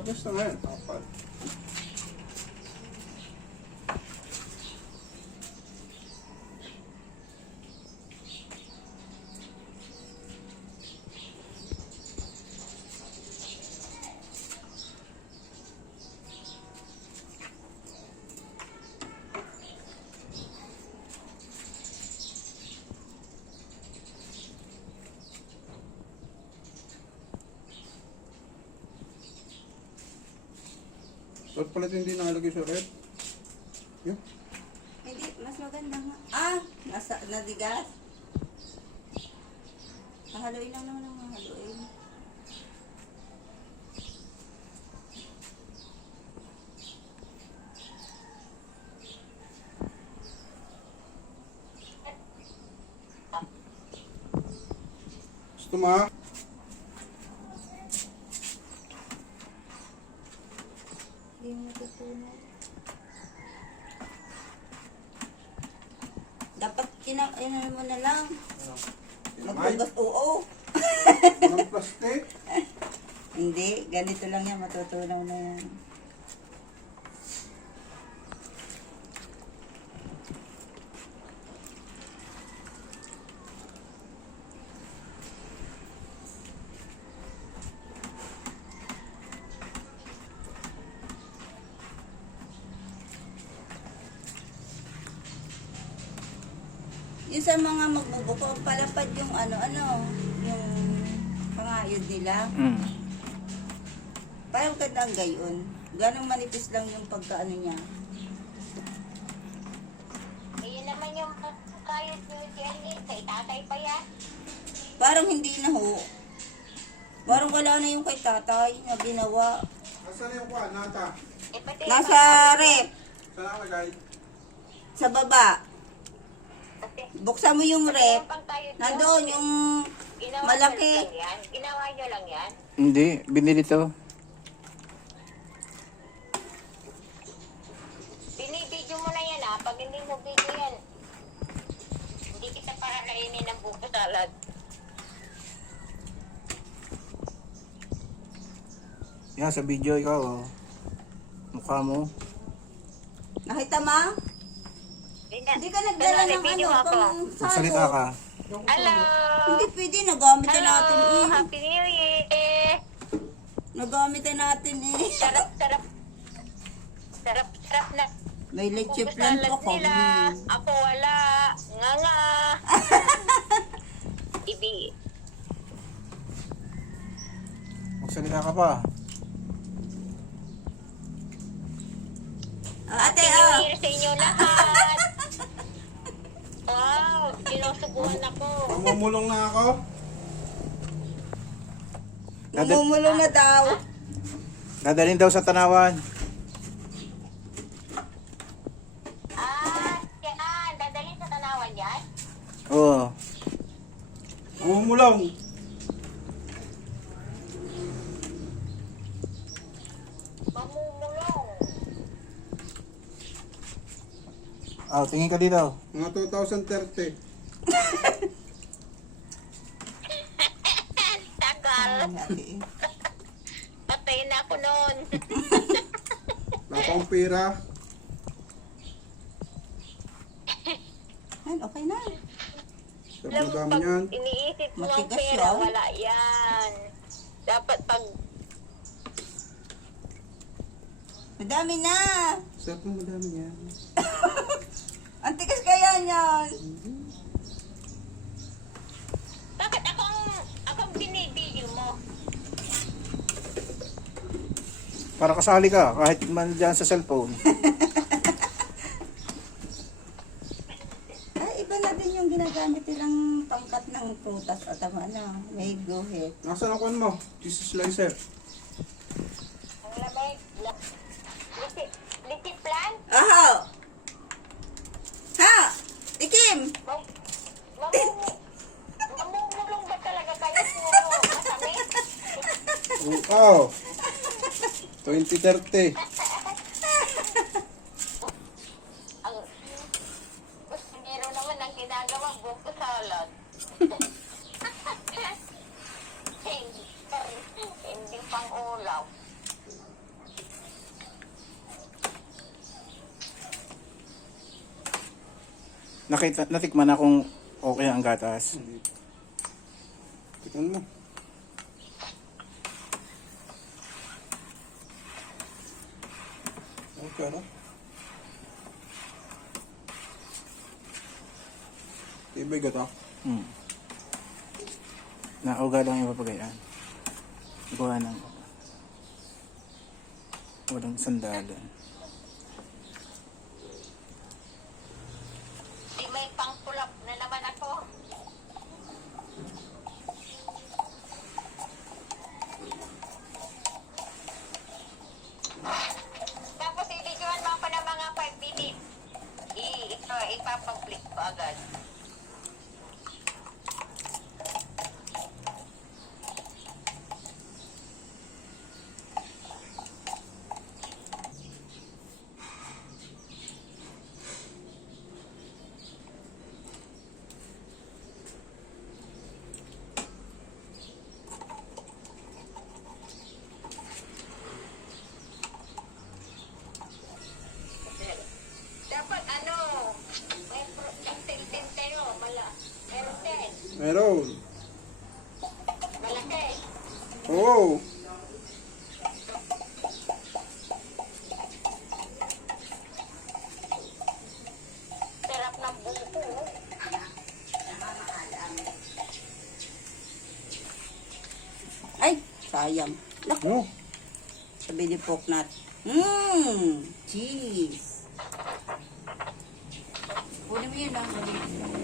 Tapos na ngayon, apat. Ba't pala hindi nakalagay sa rep? Yun. Hindi, mas maganda nga. Nadigas. Haluin lang naman ang haluin. Gusto mo ha? Hindi mo natutunan. Dapat ano mo na lang. Magtugas, oo. Walang plastic. Hindi, ganito lang yan, matutunaw na yan. Yung sa mga magbubuko, palapad yung yung pangayod nila. Parang gandang gayon. Ganong manipis lang yung pagkaano niya. Ayun naman yung kayod nyo dyan kay tatay pa yan. Parang hindi na ho. Parang wala na yung kay tatay na ginawa. Nasaan yung kuha? Nata? Pati Nasa rep, Saan nakalagay? sa baba. Kasi, Buksan mo yung rep. pang kayod nyo, Nandoon yung ginawa malaki. nyo lang yan. Ginawa nyo lang yan. Hindi, binili to. Binibidyo mo na yan pag hindi mo video yan. Hindi kita para kainin ng buko salad. Yan, sa video ikaw, oh. Mukha mo. Nakita mo? Hindi ka nagdala ng pang Magsalita ka. Hello! Hindi pwede, nagamit na Hello! natin eh. Happy New Year! Nagamit na natin eh. Sarap, sarap. Sarap, sarap na. May leche Buko plan salad pa ko. nila. Ako wala. Nga nga. Ibi. Magsalita ka pa. Ate, Happy New Year sa inyo lahat. Wow, sinusubuhan ako. Mamumulong na ako. Namumulong na daw. Dadalhin daw sa Tanawan. Yan. Dadalhin sa Tanawan yan? Oo. Mamumulong. Mamumulong. Oh, tingin ka dito. Mga 2030. Tagal. Patay na ako noon. Wala pang pera. Yan, okay na. Sarap Alam na mo, dami pag yan. iniisip mo ang Matigas pera, yan. wala yan. Dapat pag Madami na. Sarap na madami yan. Ang tigas kaya niyan. bakit akong binibigyo mo? Para kasali ka, kahit man dyan sa cellphone. Ay, iba na din yung ginagamit nilang pangkat ng prutas at may guhit. Nasaan ang kuhan mo? Jesus slicer. Ang lamay, liti plan? Aho! Ha! Ikim! Mamumulong ba talaga kayo? Puro masami? Oh. 2030. Ang gusto naman ang ginagawa, buko salad. Hindi pang ulam. Natikman na kung okay ang gatas. Hindi. Tignan mo. Okay na. Tibay ka ta. Hmm. Nauga lang yung papagayan. Gawa ng walang sandalan. Di may pangkulap na naman ako. Tapos ibigyan mo ako ng mga 5 minutes. Ipapag-click ko agad. Dapat ano, may tintin tayo, meron din, Meron. malaki. Oo. Sarap ng buko. Ay, sayang. Naku, Oh. sabi ni Poknat. Cheese. Kunin mo yun lang.